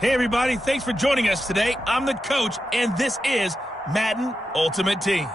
Hey, everybody. Thanks for joining us today. I'm the coach, and this is Madden Ultimate Team.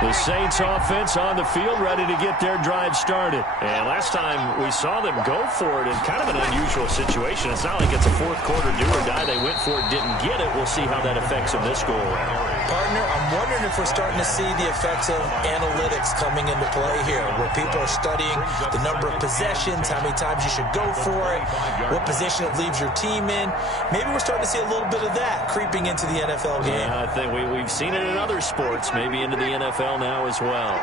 The Saints offense on the field, ready to get their drive started. And last time we saw them go for it in kind of an unusual situation. It's not like it's a fourth quarter do or die. They went for it, didn't get it. We'll see how that affects them this go-around. Partner, I'm wondering if we're starting to see the effects of analytics coming into play here, where people are studying the number of possessions, how many times you should go for it, what position it leaves your team in. Maybe we're starting to see a little bit of that creeping into the NFL game. Yeah, I think we've seen it in other sports, maybe into the NFL now as well.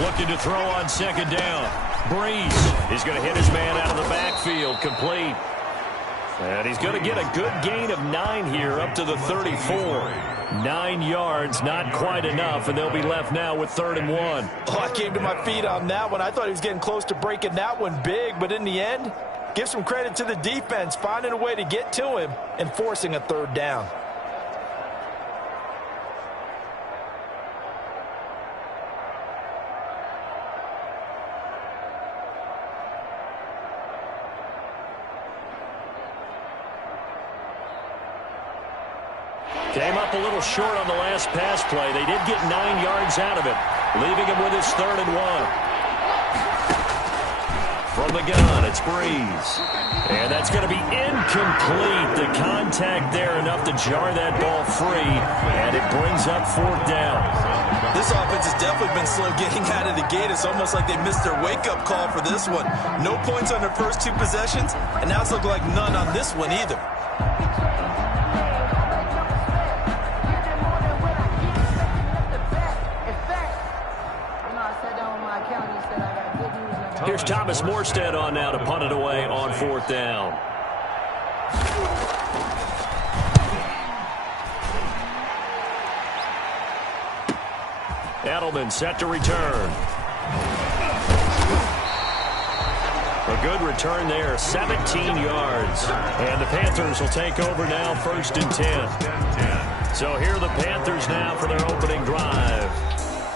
Looking to throw on second down. Breeze is going to hit his man out of the backfield, complete. And he's going to get a good gain of 9 here, up to the 34. 9 yards, not quite enough, and they'll be left now with 3rd and 1. Oh, I came to my feet on that one. I thought he was getting close to breaking that one big, but in the end, give some credit to the defense, finding a way to get to him and forcing a 3rd down. Came up a little short on the last pass play. They did get 9 yards out of it, leaving him with his 3rd and 1. From the gun, it's Breeze. And that's going to be incomplete. The contact there enough to jar that ball free, and it brings up 4th down. This offense has definitely been slow getting out of the gate. It's almost like they missed their wake-up call for this one. No points on their first 2 possessions, and now it's looking like none on this one either. Here's Thomas Morstead on now to punt it away on 4th down. Edelman set to return. A good return there, 17 yards. And the Panthers will take over now, 1st and 10. So here are the Panthers now for their opening drive.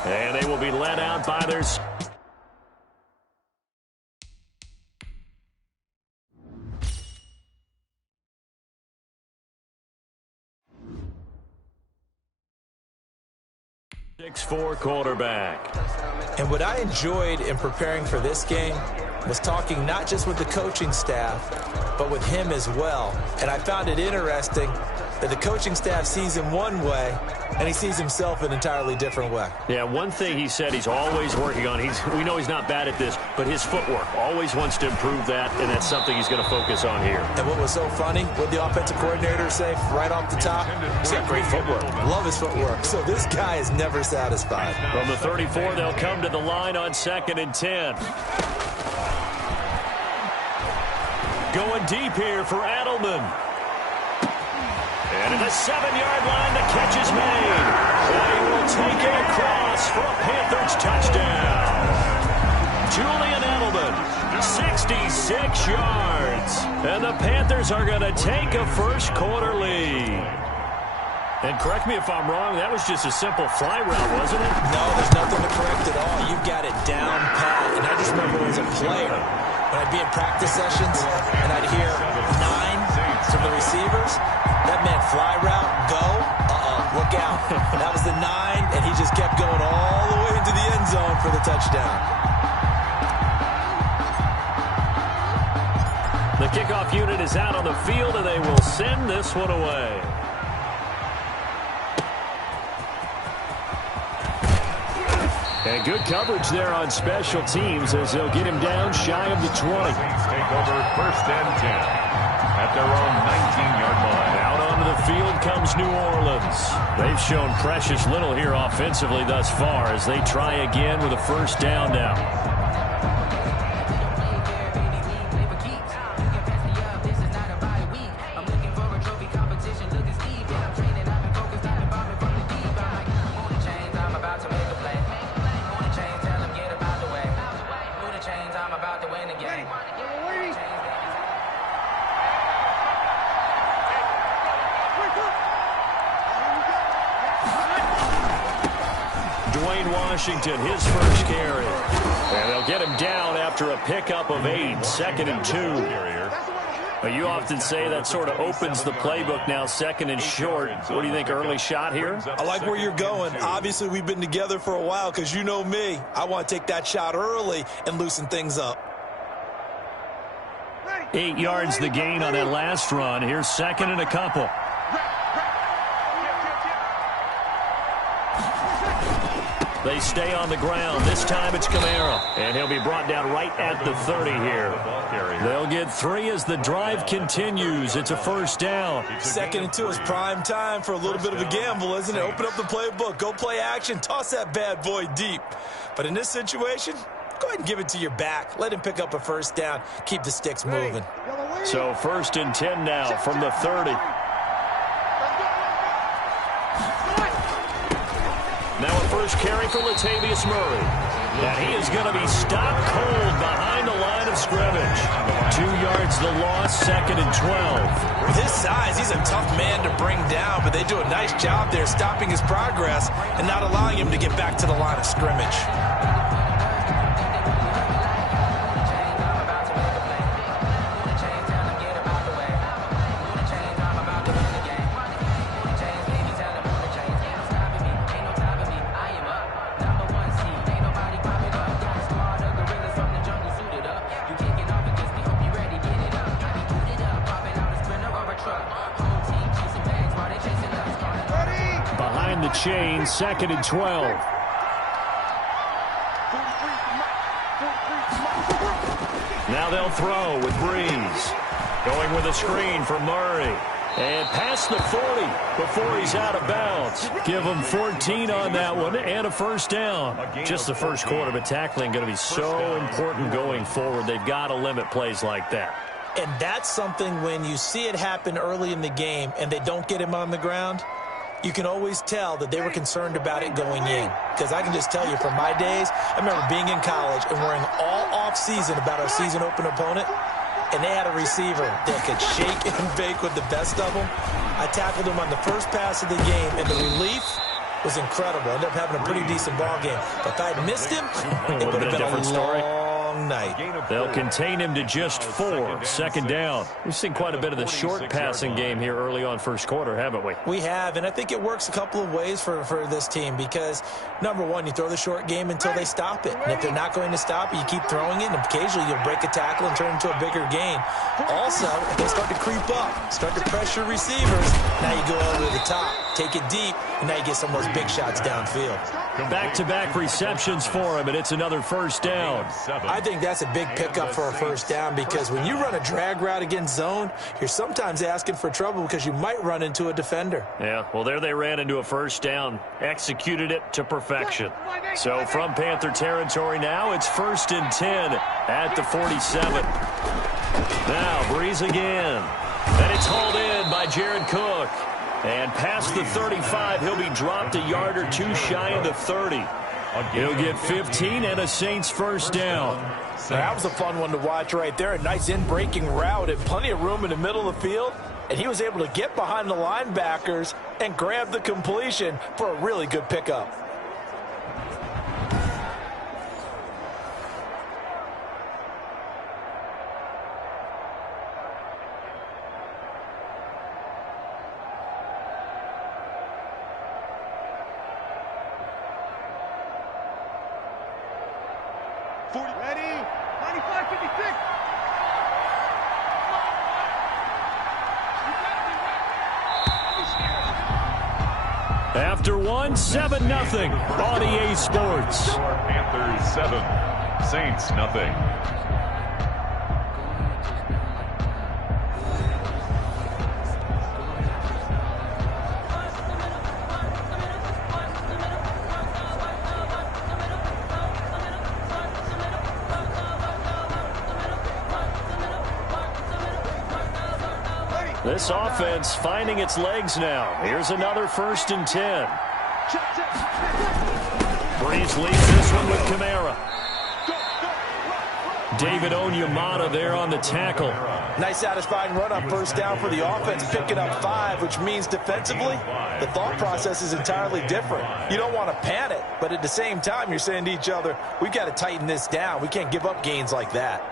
And they will be led out by their... .64 quarterback. And what I enjoyed in preparing for this game was talking not just with the coaching staff, but with him as well. And I found it interesting that the coaching staff sees him one way, and he sees himself an entirely different way. Yeah, one thing he said he's always working on, we know he's not bad at this, but his footwork, always wants to improve that, and that's something he's going to focus on here. And what was so funny, what the offensive coordinator say right off the top? He's got great footwork. Love his footwork. So this guy is never satisfied. From the 34, they'll come to the line on 2nd and 10. Going deep here for Edelman. And at the 7-yard line, the catch is made. He will take it across for a Panthers touchdown. Julian Edelman, 66 yards. And the Panthers are going to take a first-quarter lead. And correct me if I'm wrong, that was just a simple fly route, wasn't it? No, there's nothing to correct at all. You've got it down pat. And I just remember as a player, when I'd be in practice sessions and I'd hear 9 from the receivers, that meant fly route, go, look out. That was the 9, and he just kept going all the way into the end zone for the touchdown. The kickoff unit is out on the field, and they will send this one away. And good coverage there on special teams as they'll get him down shy of the 20. Take over 1st and 10 at their own 19-yard line. Out onto the field comes New Orleans. They've shown precious little here offensively thus far as they try again with a 1st down now. Washington, his first carry. And they'll get him down after a pickup of 8, 2nd and 2. You often say that sort of opens the playbook now, 2nd and short. What do you think, early shot here? I like where you're going. Obviously, we've been together for a while because you know me. I want to take that shot early and loosen things up. 8 yards the gain on that last run. Here's 2nd and a couple. They stay on the ground. This time it's Kamara. And he'll be brought down right at the 30 here. They'll get 3 as the drive continues. It's a 1st down. 2nd and 2 is prime time for a little bit of a gamble, isn't it? Open up the playbook. Go play action. Toss that bad boy deep. But in this situation, go ahead and give it to your back. Let him pick up a 1st down. Keep the sticks moving. So 1st and 10 now from the 30. Now a first carry for Latavius Murray. And he is going to be stopped cold behind the line of scrimmage. 2 yards the loss, 2nd and 12. With his size, he's a tough man to bring down, but they do a nice job there stopping his progress and not allowing him to get back to the line of scrimmage. Chain, 2nd and 12. Now they'll throw with Breeze. Going with a screen for Murray. And past the 40 before he's out of bounds. Give him 14 on that one and a first down. Just the first quarter, but tackling going to be so important going forward. They've got to limit plays like that. And that's something when you see it happen early in the game and they don't get him on the ground, you can always tell that they were concerned about it going in. Because I can just tell you from my days, I remember being in college and worrying all off-season about our season open opponent. And they had a receiver that could shake and bake with the best of them. I tackled him on the first pass of the game, and the relief was incredible. I ended up having a pretty decent ball game. But if I had missed him, it would have been a long night. They'll contain him to just 4. Second down. We've seen quite a bit of the short passing game here early on first quarter, haven't we? We have, and I think it works a couple of ways for this team because, number one, you throw the short game until they stop it. And if they're not going to stop it, you keep throwing it, and occasionally you'll break a tackle and turn it into a bigger gain. Also, if they start to creep up, start to pressure receivers, now you go over the top, take it deep, and now you get some of those big shots downfield. Back-to-back receptions for him, and it's another first down. I think that's a big pickup for a first down because when you run a drag route against zone, you're sometimes asking for trouble because you might run into a defender. Yeah, well, there they ran into a first down, executed it to perfection. So from Panther territory now, it's 1st and 10 at the 47. Now, Breeze again. And it's hauled in by Jared Cook. And past the 35, he'll be dropped a yard or two shy of the 30. He'll get 15 and a Saints first down. That was a fun one to watch right there. A nice in-breaking route and plenty of room in the middle of the field. And he was able to get behind the linebackers and grab the completion for a really good pickup. After one, 7-0 on EA Sports. Panthers 7, Saints nothing. This offense finding its legs now. Here's another 1st and 10. Breeze leads this one with Kamara. David Onyemata there on the tackle. Nice satisfying run on first down for the offense, picking up 5, which means defensively, the thought process is entirely different. You don't want to panic, but at the same time, you're saying to each other, we've got to tighten this down. We can't give up gains like that.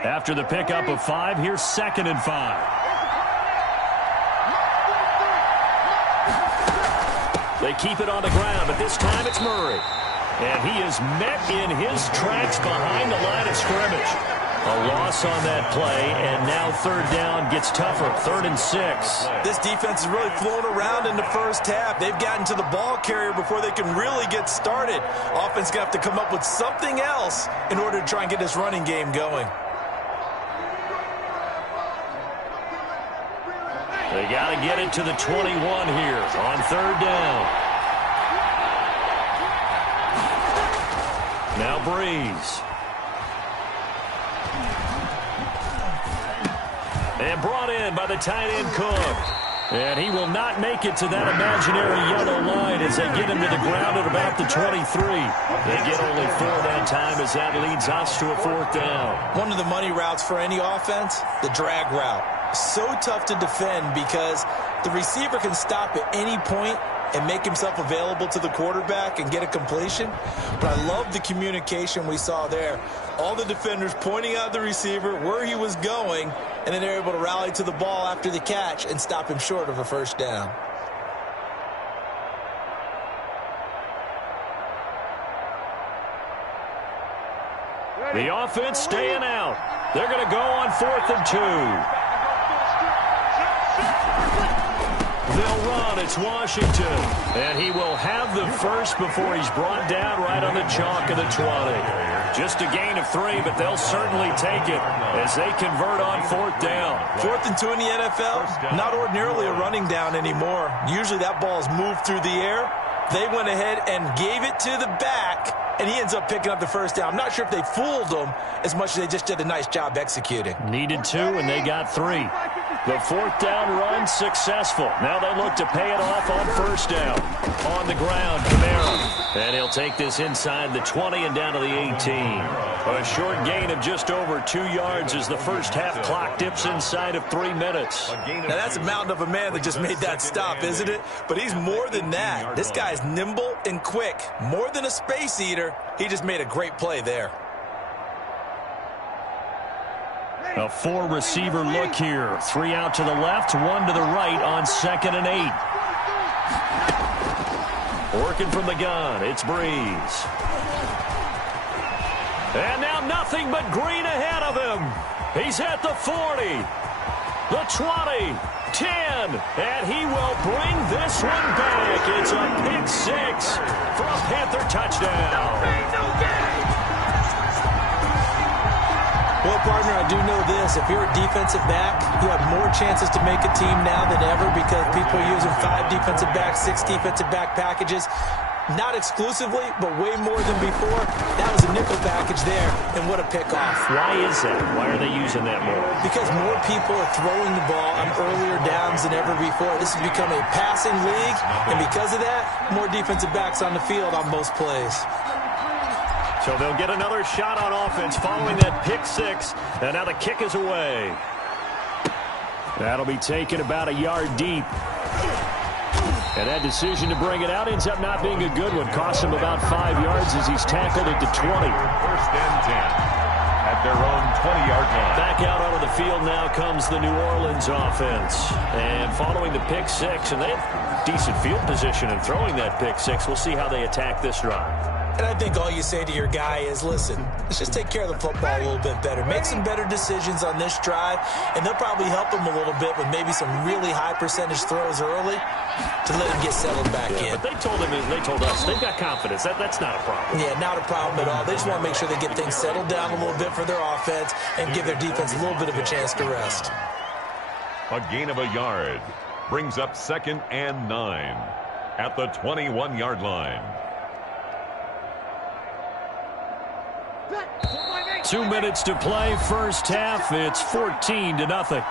After the pickup of 5, here's 2nd and 5. They keep it on the ground, but this time it's Murray. And he is met in his tracks behind the line of scrimmage. A loss on that play, and now 3rd down gets tougher, 3rd and 6. This defense is really flown around in the first half. They've gotten to the ball carrier before they can really get started. Offense going to have to come up with something else in order to try and get this running game going. They got to get it to the 21 here on 3rd down. Now Breeze. And brought in by the tight end Cook. And he will not make it to that imaginary yellow line as they get him to the ground at about the 23. They get only 4 that time as that leads us to a 4th down. One of the money routes for any offense, the drag route. So tough to defend because the receiver can stop at any point and make himself available to the quarterback and get a completion. But I love the communication we saw there. All the defenders pointing out the receiver, where he was going, and then they're able to rally to the ball after the catch and stop him short of a first down. The offense staying out. They're going to go on 4th and 2. They'll run. It's Washington. And he will have the first before he's brought down right on the chalk of the 20. Just a gain of 3, but they'll certainly take it as they convert on 4th down. 4th and 2 in the NFL, not ordinarily a running down anymore. Usually that ball is moved through the air. They went ahead and gave it to the back, and he ends up picking up the first down. I'm not sure if they fooled him as much as they just did a nice job executing. Needed 2, and they got 3. The 4th down run successful. Now they look to pay it off on 1st down. On the ground, Kamara. And he'll take this inside the 20 and down to the 18. A short gain of just over 2 yards as the first half clock dips inside of 3 minutes. Now that's a mountain of a man that just made that stop, isn't it? But he's more than that. This guy's nimble and quick. More than a space eater. He just made a great play there. A 4-receiver look here. 3 out to the left, 1 to the right on 2nd and 8. Working from the gun, it's Breeze. And now nothing but green ahead of him. He's at the 40, the 20, 10, and he will bring this one back. It's a pick-6 for a Panther touchdown. Well, partner, I do know this. If you're a defensive back, you have more chances to make a team now than ever because people are using 5 defensive backs, 6 defensive back packages. Not exclusively, but way more than before. That was a nickel package there, and what a pickoff. Why is that? Why are they using that more? Because more people are throwing the ball on earlier downs than ever before. This has become a passing league, and because of that, more defensive backs on the field on most plays. So they'll get another shot on offense following that pick-6, and now the kick is away. That'll be taken about a yard deep. And that decision to bring it out ends up not being a good one. Costs him about 5 yards as he's tackled at the 20. 1st and 10 at their own 20-yard line. Back out onto the field now comes the New Orleans offense. And following the pick-6, and they have decent field position in throwing that pick-6. We'll see how they attack this drive. And I think all you say to your guy is, listen, let's just take care of the football a little bit better. Make some better decisions on this drive, and they'll probably help him a little bit with maybe some really high percentage throws early to let him get settled back in. But they told us they've got confidence. That's not a problem. Yeah, not a problem at all. They just want to make sure they get things settled down a little bit for their offense and give their defense a little bit of a chance to rest. A gain of a yard brings up 2nd and 9 at the 21-yard line. 2 minutes to play, first half. It's 14-0.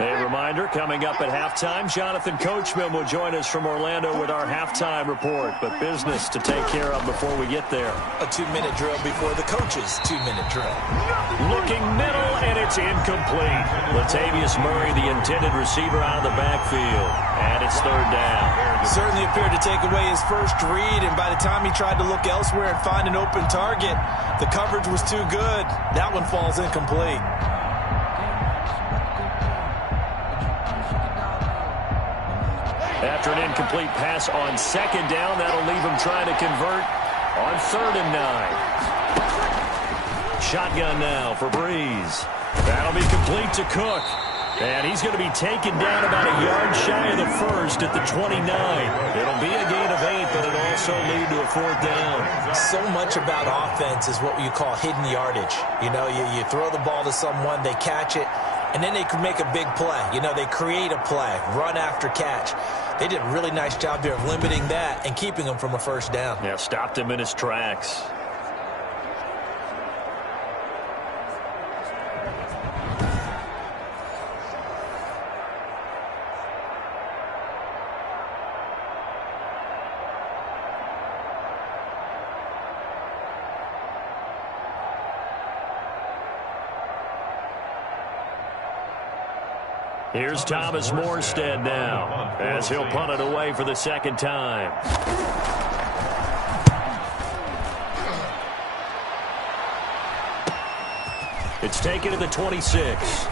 A reminder, coming up at halftime, Jonathan Coachman will join us from Orlando with our halftime report. But business to take care of before we get there. A 2-minute drill before the coach's 2-minute drill. Looking middle, and it's incomplete. Latavius Murray, the intended receiver, out of the backfield. And it's 3rd down. Certainly appeared to take away his first read, and by the time he tried to look elsewhere and find an open target, the coverage was too good. That one falls incomplete. After an incomplete pass on 2nd down, that'll leave him trying to convert on 3rd and 9. Shotgun now for Breeze. That'll be complete to Cook. And he's going to be taken down about a yard shy of the first at the 29. It'll be a gain of 8, but it'll also lead to a 4th down. So much about offense is what you call hidden yardage. You know, you throw the ball to someone, they catch it, and then they can make a big play. You know, they create a play, run after catch. They did a really nice job there of limiting that and keeping him from a first down. Yeah, stopped him in his tracks. Here's Thomas Morstead now as he'll punt it away for the 2nd time. It's taken to the 26.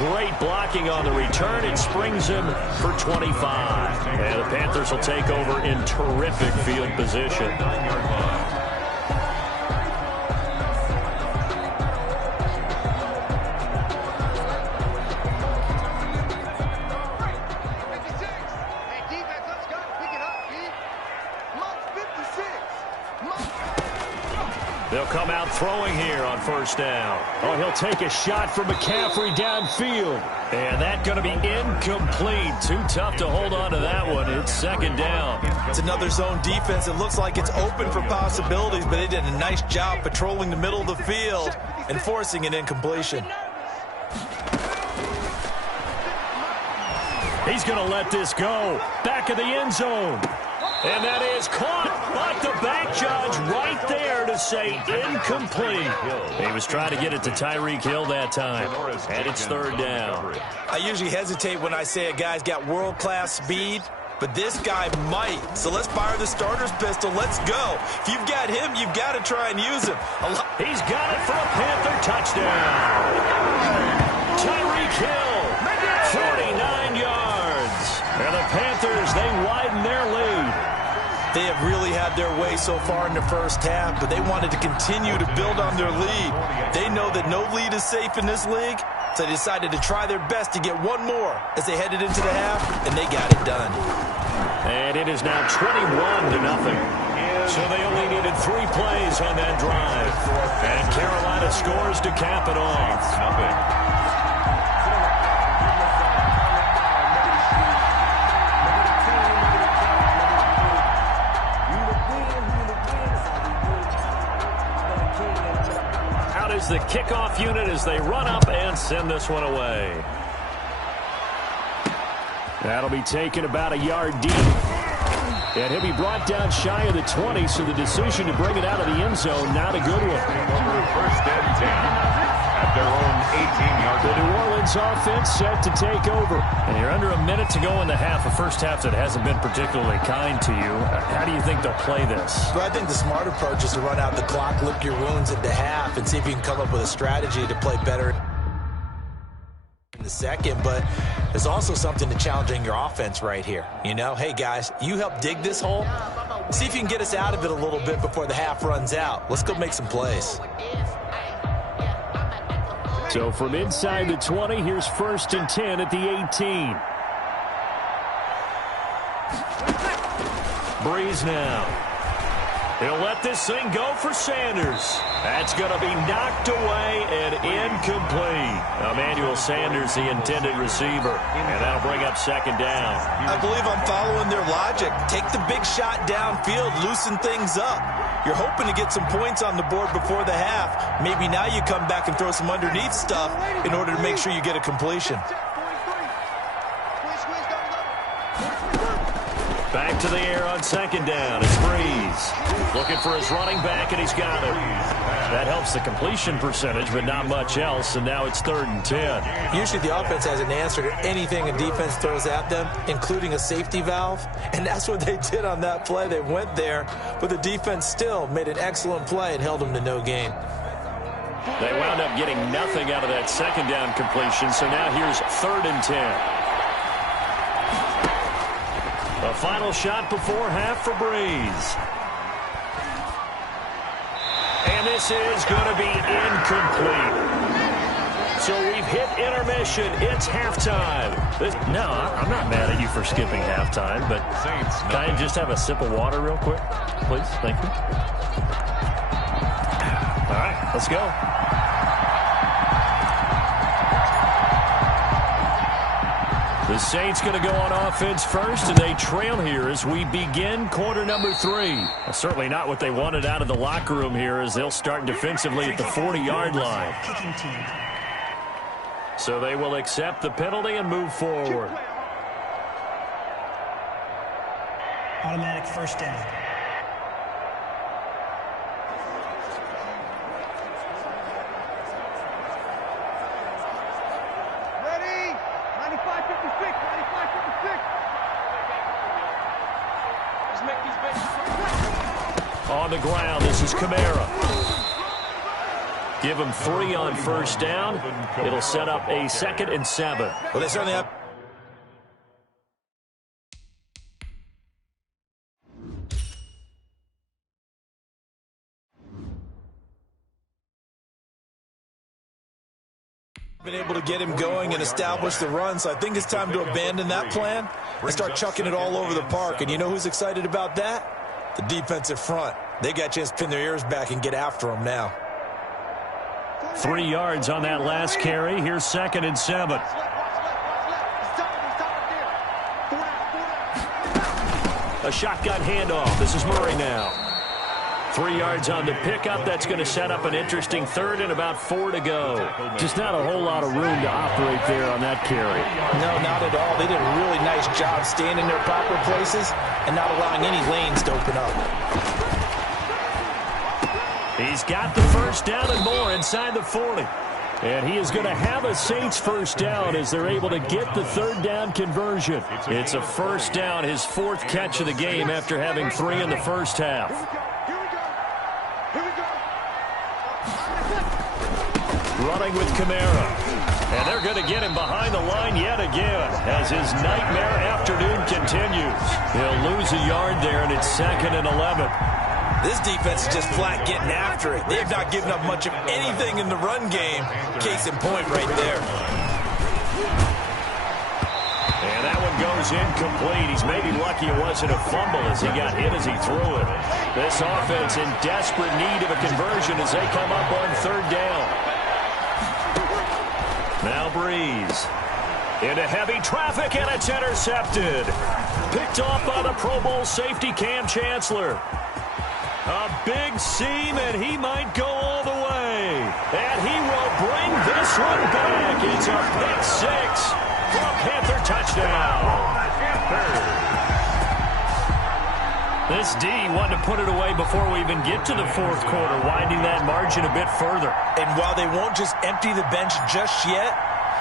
great blocking on the return. It springs him for 25. And the Panthers will take over in terrific field position. They'll come out throwing here on first down. Oh, he'll take a shot from McCaffrey downfield. And that's going to be incomplete. Too tough to hold on to that one. It's second down. It's another zone defense. It looks like it's open for possibilities, but they did a nice job patrolling the middle of the field and forcing an incompletion. He's going to let this go. Back of the end zone. And that is caught, but the back judge right there to say incomplete. He was trying to get it to Tyreek Hill that time, and it's third down. I usually hesitate when I say a guy's got world-class speed, but this guy might. So let's fire the starter's pistol. Let's go. If you've got him, you've got to try and use him. He's got it for a Panther touchdown. Tyreek Hill, 49 yards. And the Panthers, they widen their lead. They have really had their way so far in the first half, but they wanted to continue to build on their lead. They know that no lead is safe in this league, so they decided to try their best to get one more as they headed into the half, and they got it done. And it is now 21-0. So they only needed 3 plays on that drive. And Carolina scores to cap it off. The kickoff unit as they run up and send this one away. That'll be taken about a yard deep. And he'll be brought down shy of the 20, so the decision to bring it out of the end zone, not a good one. First and 10 at their own 18-yard line. The New Orleans offense set to take over. And you're under a minute to go in the half, a first half that hasn't been particularly kind to you. How do you think they'll play this? Well, I think the smart approach is to run out the clock, lick your wounds at the half, and see if you can come up with a strategy to play better in the second. But there's also something to challenging your offense right here. You know, hey, guys, you help dig this hole. See if you can get us out of it a little bit before the half runs out. Let's go make some plays. So from inside the 20, here's first and 10 at the 18. Breeze now. He'll let this thing go for Sanders. That's going to be knocked away and incomplete. Emmanuel Sanders, the intended receiver. And that'll bring up second down. I believe I'm following their logic. Take the big shot downfield, loosen things up. You're hoping to get some points on the board before the half. Maybe now you come back and throw some underneath stuff in order to make sure you get a completion. Back to the air on second down. It's Breeze. Looking for his running back, and he's got it. That helps the completion percentage, but not much else, and now it's third and 10. Usually the offense has an answer to anything a defense throws at them, including a safety valve, and that's what they did on that play. They went there, but the defense still made an excellent play and held them to no gain. They wound up getting nothing out of that second down completion, so now here's third and 10. The final shot before half for Breeze. And this is going to be incomplete. So we've hit intermission. It's halftime. No, I'm not mad at you for skipping halftime, but can I just have a sip of water real quick? Please, thank you. All right, let's go. The Saints going to go on offense first, and they trail here as we begin quarter number 3. Well, certainly not what they wanted out of the locker room here as they'll start defensively at the 40-yard line. So they will accept the penalty and move forward. Automatic first down. On the ground, this is Kamara. Give him 3 on first down. It'll set up a 2nd and 7. Well, they certainly have been able to get him going and establish the run, so I think it's time to abandon that plan and start chucking it all over the park. And you know who's excited about that? The defensive front. They got a chance to pin their ears back and get after him now. 3 yards on that last carry. Here's 2nd and 7. A shotgun handoff. This is Murray now. 3 yards on the pickup. That's going to set up an interesting 3rd and about 4 to go. Just not a whole lot of room to operate there on that carry. No, not at all. They did a really nice job staying in their proper places and not allowing any lanes to open up. He's got the first down and more inside the 40. And he is going to have a Saints first down as they're able to get the 3rd down conversion. It's a first down, his 4th catch of the game after having 3 in the first half. Running with Kamara. And they're going to get him behind the line yet again as his nightmare afternoon continues. He'll lose a yard there, and it's 2nd and 11. This defense is just flat getting after it. They have not given up much of anything in the run game. Case in point right there. And that one goes incomplete. He's maybe lucky it wasn't a fumble as he got hit as he threw it. This offense in desperate need of a conversion as they come up on 3rd down. Now Breeze into heavy traffic, and it's intercepted. Picked off by the Pro Bowl safety Cam Chancellor. A big seam, and he might go all the way. And he will bring this one back. It's a pick 6 for a Panther touchdown. This D wanted to put it away before we even get to the 4th quarter, widening that margin a bit further. And while they won't just empty the bench just yet,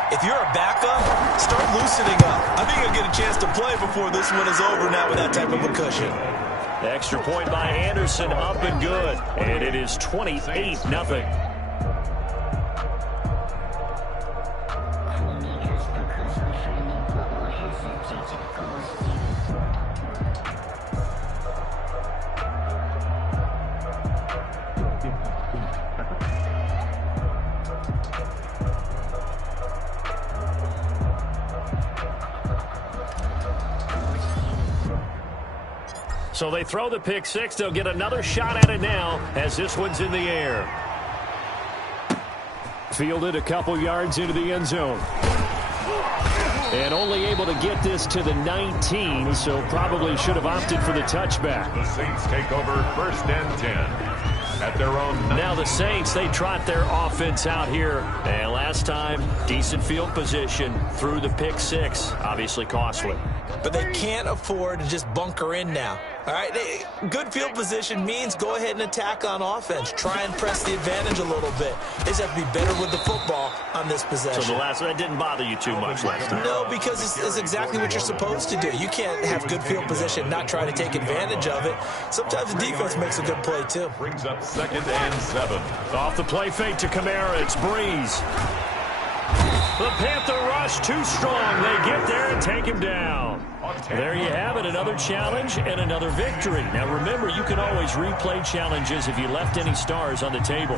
if you're a backup, start loosening up. I think you'll get a chance to play before this one is over now with that type of a cushion. Extra point by Anderson, up and good. And it is 28-0. So they throw the pick 6. They'll get another shot at it now as this one's in the air. Fielded a couple yards into the end zone. And only able to get this to the 19, so probably should have opted for the touchback. The Saints take over 1st and 10 at their own 9. Now the Saints, they trot their offense out here. And last time, decent field position through the pick 6. Obviously costly. But they can't afford to just bunker in now. All right, good field position means go ahead and attack on offense. Try and press the advantage a little bit. They just have to be better with the football on this possession. So that didn't bother you too much last time? No, because it's exactly what you're supposed to do. You can't have good field position and not try to take advantage of it. Sometimes the defense makes a good play, too. Brings up 2nd and 7. Off the play fake to Kamara, it's Breeze. The Panther rush too strong. They get there and take him down. There you have it, another challenge and another victory. Now remember, you can always replay challenges if you left any stars on the table.